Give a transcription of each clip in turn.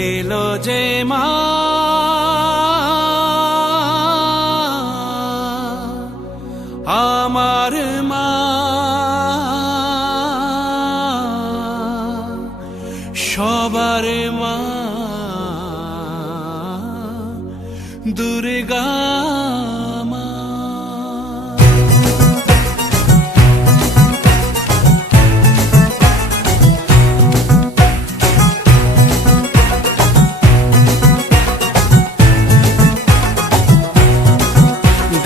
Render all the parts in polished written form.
এলো যে মা আমার মা সবার মা দুর্গা মা।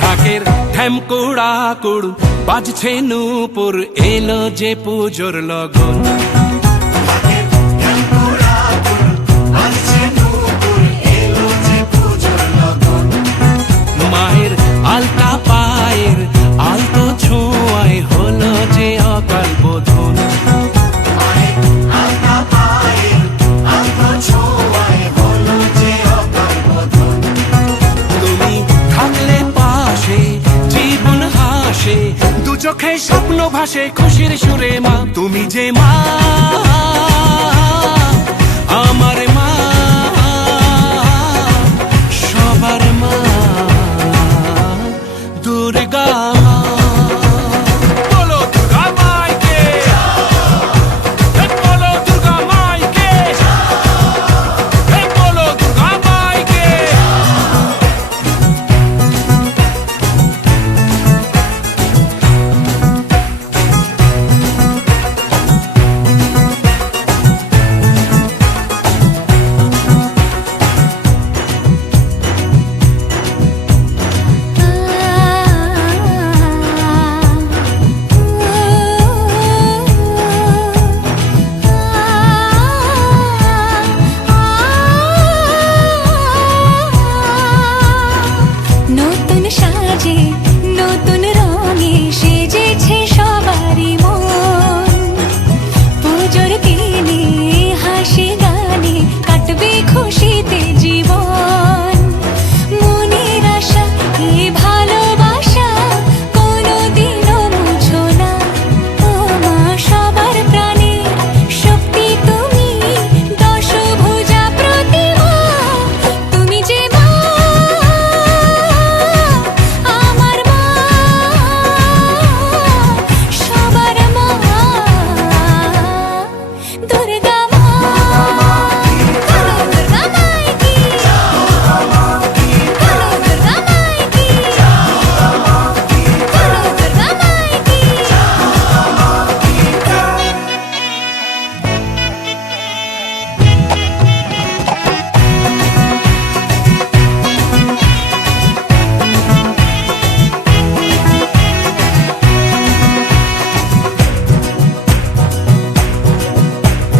ঢাকের ঢ্যামকুড়া কুড় বাজছে নূপুর এলো যে পুজোর লগন। মায়ের আলতা পায়ের আলতো ছোঁয়ায় হলো যে অকাল বোধন। তুমি থাকলে পাশে জীবন হাসে দু চোখে স্বপ্ন ভাসে খুশির সুরে মা তুমি যে মা আমার মা সবার মা দুর্গা মা। বলো দুর্গা মাইকে, বলো দুর্গা মাইকে, বলো দুর্গা মাইকে। নতুন সাজে নতুন রঙে সেজেছে সবারই মন। পুজোর দিনে হাসি গানে কাটবে খুশিতে জীবন। মনের আশা এই ভালোবাসা কোনোদিনও মুছো না। ও মা সবার প্রাণে শক্তি তুমি দশভুজা প্রতিমা। তুমি যে মা আমার মা সবার মা দুর্গা মা। বলো দুর্গা মাইকি, বলো দুর্গা মাইকি, বলো দুর্গা মাইকি।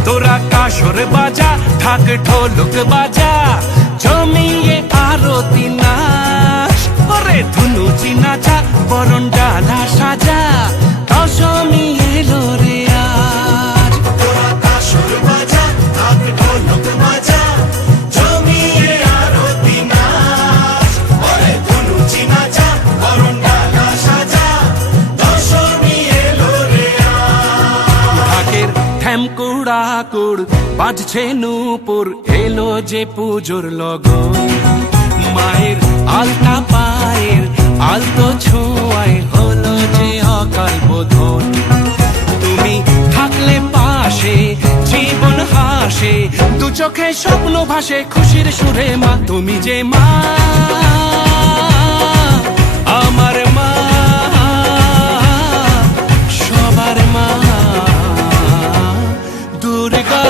তোরা কাসর বাজা ঢাক ঢোলক বাজা জমিয়ে আরতি নাচ ওরে ধুনুচি নাচা বরণ ডালা সাজা দশমী এলো রে আজ। তোরা কাসর বাজা ঢাক ঢোলক বাজা জমিয়ে আরতি নাচ ওরে ধুনুচি নাচা বরণ ডালা সাজা দশমী এলো রে আজ। ঢাকের ঢ্যামকুড়া কুড় বাজছে নূপুর এলো যে পুজোর লগন। মায়ের আলতা পায়ের আলতো ছোঁয়ায় হলো যে অকাল বোধন। তুমি থাকলে পাশে জীবন হাসে দু চোখে স্বপ্ন ভাসে খুশির সুরে মা তুমি যে মা আমার মা সবার মা দুর্গা।